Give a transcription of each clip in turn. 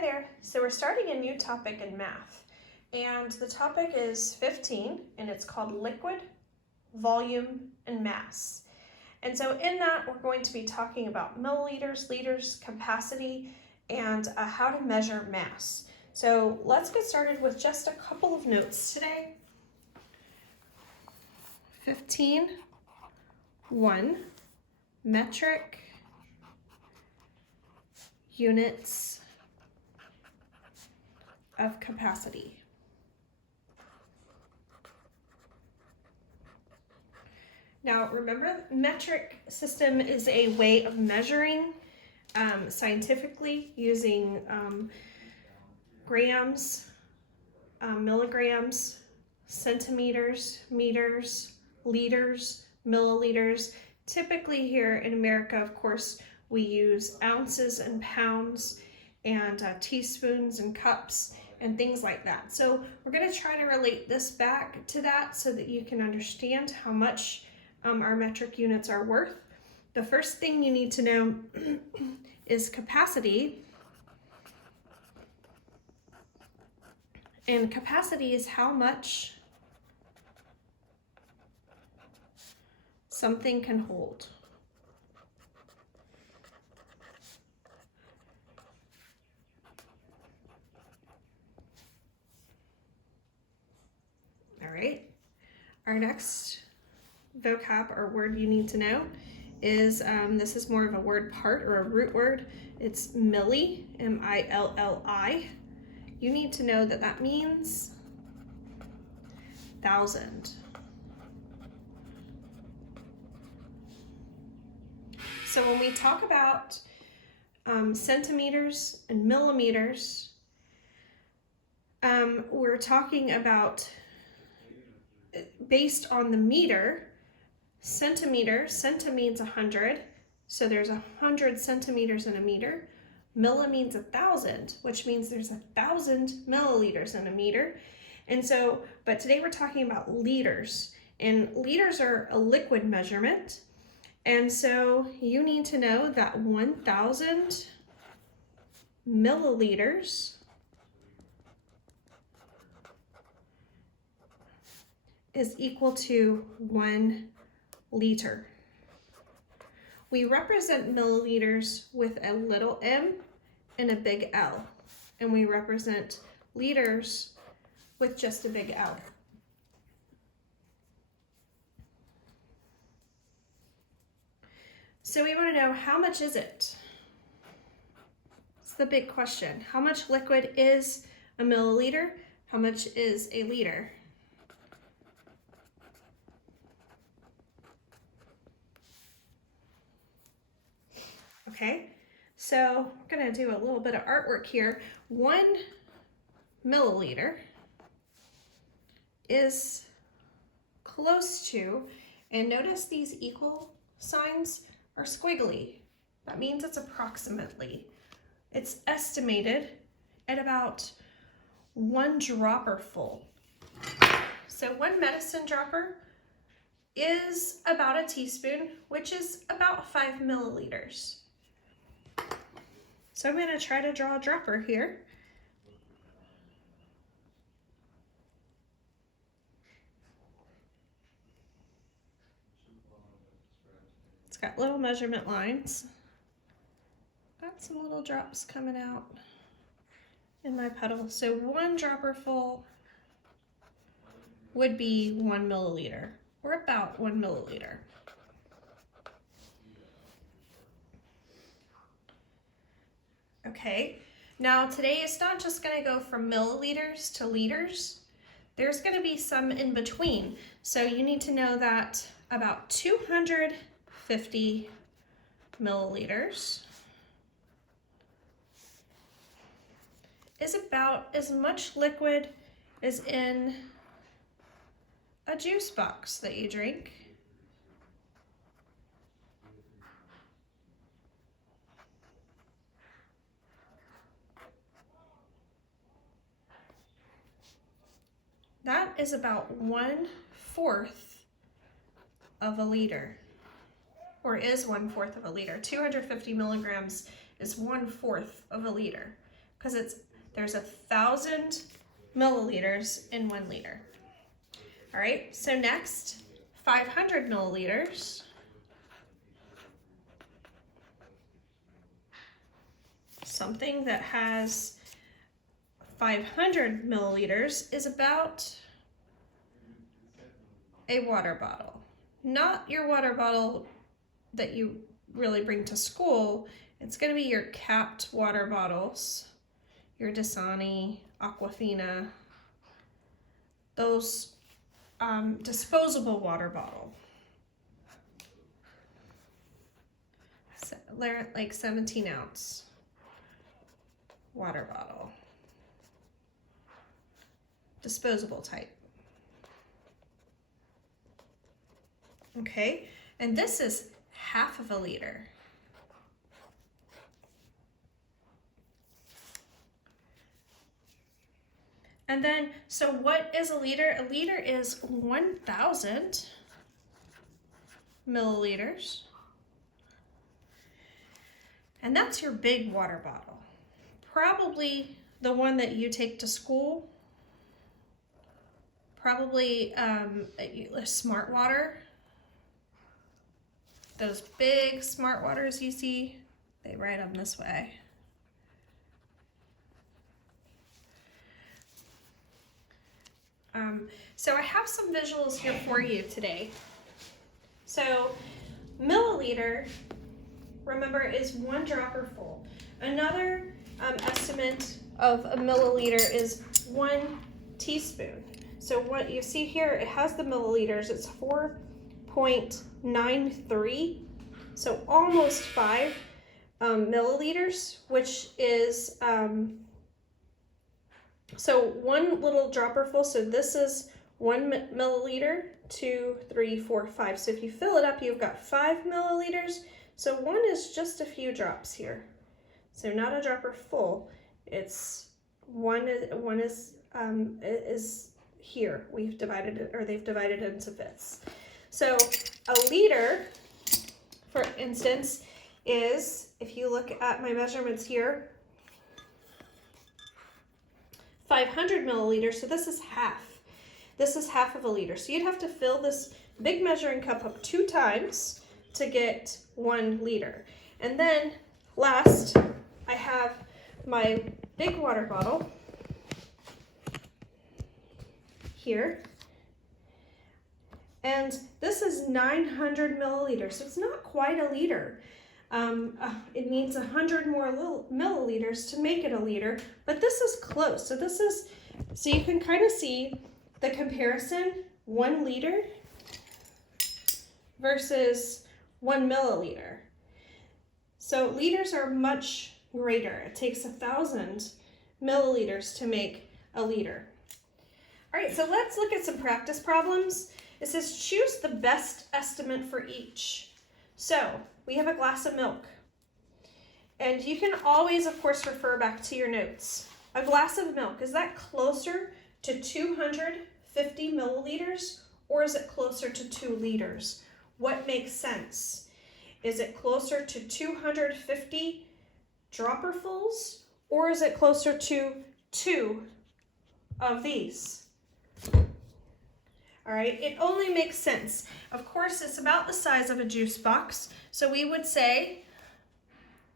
Hi there. So we're starting a new topic in math, and the topic is 15, and it's called liquid, volume, and mass. And so in that, we're going to be talking about milliliters, liters, capacity, and how to measure mass. So let's get started with just a couple of notes today. 15.1, metric units of capacity. Now remember, metric system is a way of measuring scientifically using grams, milligrams, centimeters, meters, liters, milliliters. Typically here in America, of course, we use ounces and pounds and teaspoons and cups and things like that. So we're going to try to relate this back to that so that you can understand how much our metric units are worth. The first thing you need to know is capacity. And capacity is how much something can hold. All right. Our next vocab or word you need to know is, this is more of a word part or a root word. It's milli, M-I-L-L-I. You need to know that that means 1,000. So when we talk about centimeters and millimeters, we're talking about based on the meter. Centimeter, centi means 100, so there's 100 centimeters in a meter. Milli means 1,000, which means there's 1,000 milliliters in a meter. And so, but today we're talking about liters, and liters are a liquid measurement. And so you need to know that 1,000 milliliters is equal to 1 liter. We represent milliliters with a little m and a big L, and we represent liters with just a big L. So we want to know, how much is it? It's the big question. How much liquid is a milliliter? How much is a liter? Okay, so we're going to do a little bit of artwork here. 1 milliliter is close to, and notice these equal signs are squiggly. That means it's approximately. It's estimated at about 1 dropper full. So 1 medicine dropper is about a teaspoon, which is about 5 milliliters. So I'm going to try to draw a dropper here. It's got little measurement lines. Got some little drops coming out in my puddle. So 1 dropper full would be 1 milliliter, or about 1 milliliter. Okay, now today it's not just going to go from milliliters to liters. There's going to be some in between. So you need to know that about 250 milliliters is about as much liquid as in a juice box that you drink. That is about 1/4 of a liter, or is 1/4 of a liter. 250 milligrams is 1/4 of a liter. because there's 1,000 milliliters in 1 liter. All right, so next, 500 milliliters. Something that has 500 milliliters is about a water bottle. Not your water bottle that you really bring to school. It's going to be your capped water bottles, your Dasani, Aquafina, those disposable water bottle. Like 17-ounce water bottle. Disposable type. Okay, and this is half of a liter. And then, so what is a liter? A liter is 1,000 milliliters. And that's your big water bottle. Probably the one that you take to school. Probably a Smart Water. Those big Smart Waters you see, they write them this way. So I have some visuals here for you today. So milliliter, remember, is 1 dropper full. Another estimate of a milliliter is 1 teaspoon. So what you see here, it has the milliliters, it's 4.93, so almost 5 milliliters, which is, so 1 little dropper full, so this is 1 milliliter, 2, 3, 4, 5. So if you fill it up, you've got 5 milliliters. So 1 is just a few drops here. So not a dropper full. It's one is here. We've divided it, or they've divided it into fifths. So a liter, for instance, is, if you look at my measurements here, 500 milliliters, so this is half. This is half of a liter. So you'd have to fill this big measuring cup up 2 times to get 1 liter. And then last, I have my big water bottle here. And this is 900 milliliters, so it's not quite a liter. It needs 100 more milliliters to make it a liter, but this is close. So so you can kind of see the comparison, 1 liter versus 1 milliliter. So liters are much greater. It takes 1,000 milliliters to make a liter. All right, so let's look at some practice problems. It says choose the best estimate for each. So we have a glass of milk. And you can always, of course, refer back to your notes. A glass of milk, is that closer to 250 milliliters or is it closer to 2 liters? What makes sense? Is it closer to 250 dropperfuls or is it closer to 2 of these? All right, it only makes sense. Of course, it's about the size of a juice box, so we would say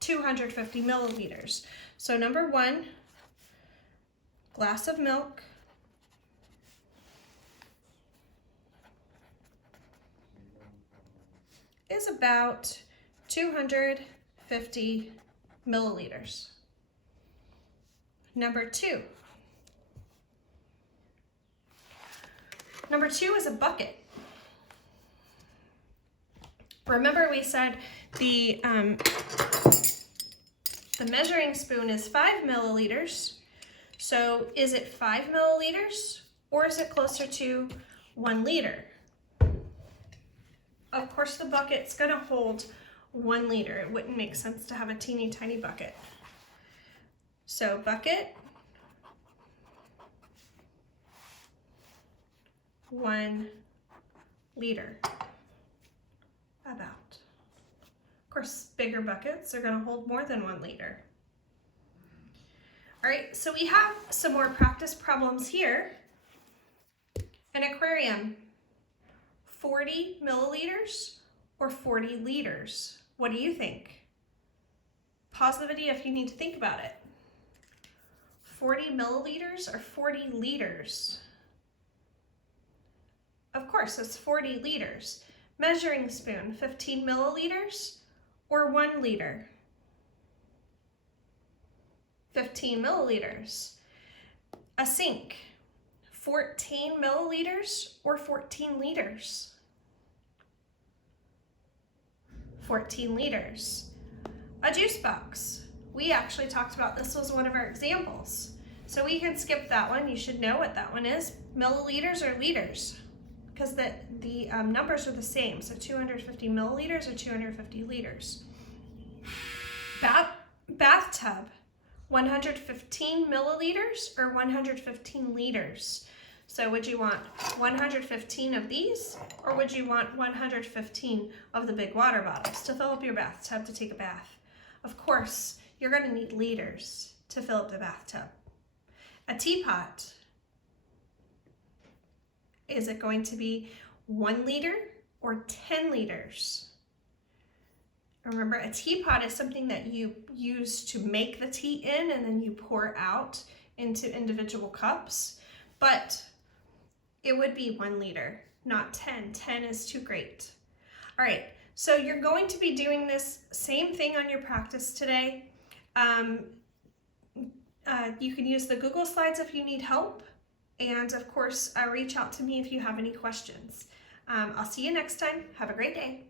250 milliliters. So number 1, glass of milk, is about 250 milliliters. Number 2. Number 2 is a bucket. Remember we said the measuring spoon is 5 milliliters. So is it 5 milliliters or is it closer to 1 liter? Of course, the bucket's gonna hold 1 liter. It wouldn't make sense to have a teeny tiny bucket. So bucket, 1 liter, about. Of course, bigger buckets are gonna hold more than 1 liter. All right, so we have some more practice problems here. An aquarium, 40 milliliters or 40 liters? What do you think? Pause the video if you need to think about it. 40 milliliters or 40 liters? Of course, it's 40 liters. Measuring spoon, 15 milliliters or 1 liter? 15 milliliters. A sink, 14 milliliters or 14 liters? 14 liters. A juice box. We actually talked about this was one of our examples. So we can skip that one. You should know what that one is. Milliliters or liters? Because the numbers are the same. So 250 milliliters or 250 liters. Bathtub. 115 milliliters or 115 liters? So would you want 115 of these, or would you want 115 of the big water bottles to fill up your bathtub to take a bath? Of course, you're going to need liters to fill up the bathtub. A teapot. Is it going to be 1 liter or 10 liters? Remember, a teapot is something that you use to make the tea in and then you pour out into individual cups, but it would be 1 liter, not 10. 10 is too great. All right, so you're going to be doing this same thing on your practice today. You can use the Google Slides if you need help, and of course, reach out to me if you have any questions. I'll see you next time. Have a great day.